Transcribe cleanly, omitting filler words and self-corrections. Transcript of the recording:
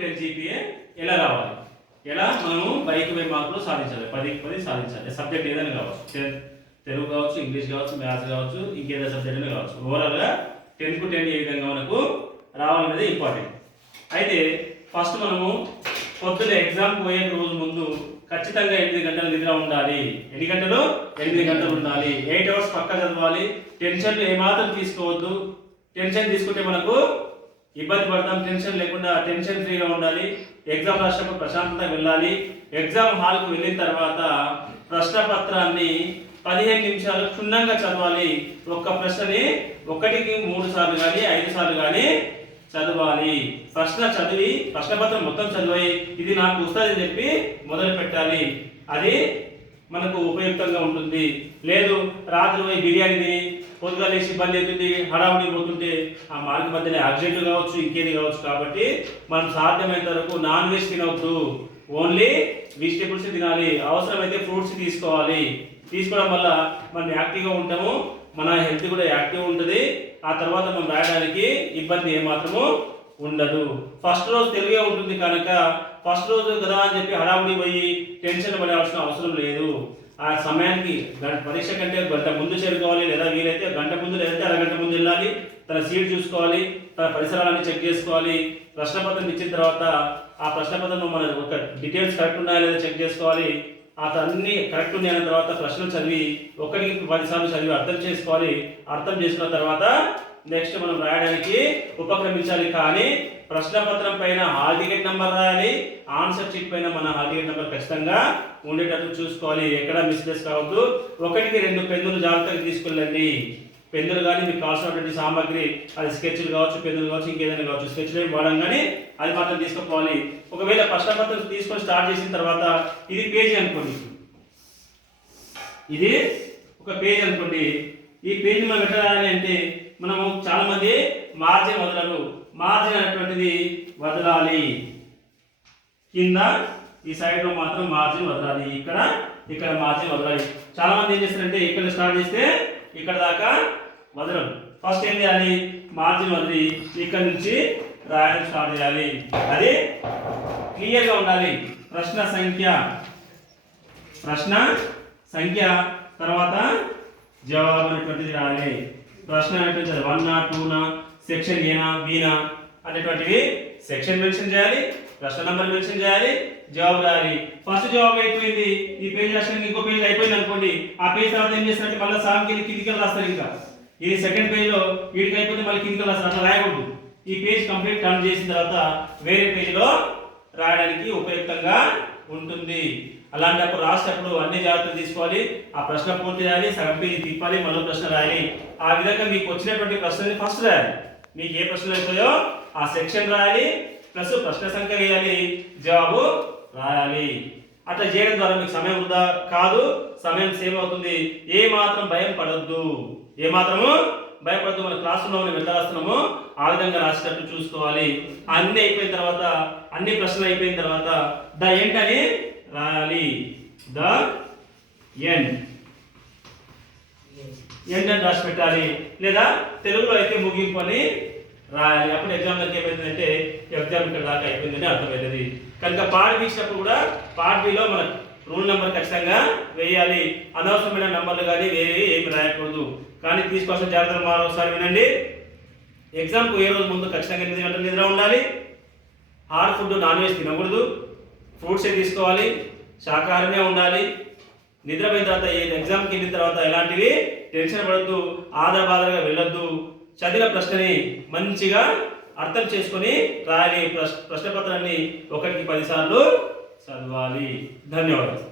10 GPA ఎలా రావాలి, ఎలా మనము బైక్ బై మార్కులు సాధించాలి, 10కి 10 సాధించాలి. సబ్జెక్ట్ ఏదైనా కావచ్చు, తెలుగు కావచ్చు, ఇంగ్లీష్ కావచ్చు, మ్యాథ్స్ కావచ్చు, ఇంకేదైనా సబ్జెక్ట్ అయినా కావచ్చు. ఓవరాల్గా 10కు 10 ఏ విధంగా మనకు రావాలనేది ఇంపార్టెంట్. అయితే ఫస్ట్ మనము పొద్దున్న ఎగ్జామ్ పోయే రోజు ముందు ఖచ్చితంగా 8 గంటలు నిద్ర ఉండాలి. ఎన్ని గంటలు? 8 గంటలు ఉండాలి. 8 అవర్స్ పక్కా చదవాలి. టెన్షన్ ఏమాత్రం తీసుకోవద్దు. టెన్షన్ తీసుకుంటే మనకు ఇబ్బంది పడతాం. టెన్షన్ లేకుండా టెన్షన్ ఫ్రీగా ఉండాలి. ఎగ్జామ్ రాసినప్పుడు ప్రశాంతంగా వెళ్ళాలి. ఎగ్జామ్ హాల్కు వెళ్ళిన తర్వాత ప్రశ్న పత్రాన్ని 15 నిమిషాలు క్షుణ్ణంగా చదవాలి. ఒక్క ప్రశ్నని 1కి 3 సార్లు కానీ 5 సార్లు కానీ చదవాలి. ప్రశ్న చదివి ప్రశ్నపత్రం మొత్తం చదివి ఇది నాకు వస్తుందని చెప్పి మొదలు పెట్టాలి. అది మనకు ఉపయుక్తంగా ఉంటుంది. లేదు రాత్రి పోయి బిర్యానీ తిని పొద్దుగా లేచి ఇబ్బంది అవుతుంది, హడావుడి పోతుంటే ఆ మార్గ మధ్యలో యాక్సిడెంట్ కావచ్చు, ఇంకేది కావచ్చు. కాబట్టి మనం సాధ్యమైనంత వరకు నాన్ వెజ్ తినవద్దు, ఓన్లీ వెజిటేబుల్స్ తినాలి. అవసరమైతే ఫ్రూట్స్ తీసుకోవాలి. తీసుకోవడం వల్ల మనం యాక్టివ్గా ఉంటాము, మన హెల్త్ కూడా యాక్టివ్ ఉంటుంది. ఆ తర్వాత మనం రాయడానికి ఇబ్బంది ఏమాత్రము ఉండదు. ఫస్ట్ రోజు తెలుగే ఉంటుంది కనుక ఫస్ట్ రోజు కదా అని చెప్పి హడావుడి పోయి టెన్షన్ పడాల్సిన అవసరం లేదు. ఆ సమయానికి పరీక్ష కంటే గంట ముందు చేరుకోవాలి, లేదా వీలైతే గంట ముందు లేదంటే అరగంట ముందు వెళ్ళాలి. తన సీట్ చూసుకోవాలి, తన పరిసరాలన్నీ చెక్ చేసుకోవాలి. ప్రశ్నపత్రం ఇచ్చిన తర్వాత ఆ ప్రశ్నపత్రంలో మన ఒక డీటెయిల్స్ కరెక్ట్ ఉన్నాయా లేదా చెక్ చేసుకోవాలి. అన్ని కరెక్ట్ ఉన్నాయన్న తర్వాత ప్రశ్నలు చదివి 1కి 10 సార్లు చదివి అర్థం చేసుకోవాలి. అర్థం చేసుకున్న తర్వాత నెక్స్ట్ మనం రాయడానికి ఉపక్రమించాలి. కానీ ప్రశ్నపత్రం పైన హాల్ టికెట్ నెంబర్ రాయాలి. ఆన్సర్ షీట్ పైన మన హాల్ టికెట్ నెంబర్ ఖచ్చితంగా ఉండేటట్టు చూసుకోవాలి. ఎక్కడ మిస్ప్లేస్ కావద్దు. 1కి 2 పెన్నులు జాగ్రత్తగా తీసుకెళ్ళండి. పెన్నులు కానీ మీకు కావాల్సినటువంటి సామాగ్రి, అది స్కెచ్లు కావచ్చు, పెన్నులు కావచ్చు, ఇంకేదైనా కావచ్చు, స్కెచ్లు వాడడం కానీ అది మాత్రం తీసుకుపోవాలి. ఒకవేళ ప్రశ్నపత్రం తీసుకొని స్టార్ట్ చేసిన తర్వాత ఇది పేజీ అనుకోండి, ఇది ఒక పేజీ అనుకోండి. ఈ పేజీ మనం ఎట్లా రాయాలి అంటే మనము చాలా మంది మార్జిన్ వదలరు. మార్జిన్ అనేటువంటిది వదలాలి. కింద ఈ సైడ్ లో మాత్రం మార్జిన్ వదలాలి. ఇక్కడ మార్జిన్ వదలాలి. చాలా మంది ఏం చేస్తారంటే ఇక్కడ స్టార్ట్ చేస్తే ఇక్కడ దాకా వదలరు. ఫస్ట్ ఏం చేయాలి? మార్జిన్ వదిలి ఇక్కడ నుంచి రాయడం స్టార్ట్ చేయాలి. అది క్లియర్గా ఉండాలి. ప్రశ్న సంఖ్య తర్వాత జవాబు అనేటువంటిది రాయాలి. ప్రశ్న అనేటువంటిది 1నా 2నా, సెక్షన్ ఏనా బీనా అనేటువంటివి సెక్షన్ మెన్షన్ చేయాలి, ప్రశ్న నెంబర్ మెన్షన్ చేయాలి, జవాబు రాయాలి. ఫస్ట్ జవాబు అయిపోయింది, ఈ పేజ్ రాసిన ఇంకో పేజ్ అయిపోయింది అనుకోండి. ఆ పేజ్ తర్వాత ఏం చేస్తారంటే మళ్ళీ సాంఖ్యని కిందికి రాస్తారు. ఇంకా ఇది సెకండ్ పేజ్ లో వీటికి అయిపోతే మళ్ళీ కిందికి రాస్తారు. అట్లా రాయకూడదు. ఈ పేజ్ కంప్లీట్ టర్న్ చేసిన తర్వాత వేరే పేజీలో రాయడానికి ఉపయుక్తంగా ఉంటుంది. అలాంటప్పుడు రాసేటప్పుడు అన్ని జాగ్రత్తలు తీసుకోవాలి. ఆ ప్రశ్న పూర్తి చేయాలి, సగం పేజీ తిప్పాలి, మరో ప్రశ్న రాయాలి. ఆ విధంగా మీకు వచ్చినటువంటి ప్రశ్నని ఫస్ట్ రాయాలి. మీకు ఏ ప్రశ్నలు అవుతాయో ఆ సెక్షన్ రాయాలి, ప్లస్ ప్రశ్న సంఖ్య వేయాలి, జవాబు రాయాలి. అట్లా చేయడం ద్వారా మీకు సమయం వృధా కాదు, సమయం సేవ్ అవుతుంది. ఏ మాత్రం భయం పడద్దు, మన క్లాసులో మనం ఎంత రాస్తున్నామో ఆ విధంగా రాసేటట్టు చూసుకోవాలి. అన్ని అయిపోయిన తర్వాత, అన్ని ప్రశ్నలు అయిపోయిన తర్వాత ద ఎండ్ అని రాయాలి. ద ఎండ్ అని రాసి పెట్టాలి. లేదా తెలుగులో అయితే ముగింపు అని రాయాలి. అప్పుడు ఎగ్జామ్ దగ్గర ఏమైందంటే ఎగ్జామ్ ఇక్కడ దాకా అయిపోయిందని అర్థమవుతుంది. కనుక పార్ట్ బి ఇచ్చినప్పుడు కూడా పార్ట్ బిలో మన రూల్ నెంబర్ ఖచ్చితంగా వేయాలి. అనవసరమైన నంబర్లు కానీ వేరే ఏమి రాయకూడదు. కానీ తీసుకోవాల్సిన జాగ్రత్తలు మరోసారి వినండి. ఎగ్జామ్కు ఏ రోజు ముందు ఖచ్చితంగా 8 గంటల నిద్ర ఉండాలి. హార్డ్ ఫుడ్ నాన్ వెజ్ తినకూడదు. ఫ్రూట్సే తీసుకోవాలి. శాకాహారమే ఉండాలి. నిద్రపోయిన తర్వాత ఎగ్జామ్కి వెళ్ళిన తర్వాత ఎలాంటివి టెన్షన్ పడద్దు, ఆదరబాదరగా వెళ్ళొద్దు. చదివిన ప్రశ్నని మంచిగా అర్థం చేసుకొని రాయాలి. ప్రశ్నపత్రాన్ని 1కి 10 సార్లు చదవాలి. ధన్యవాదాలు.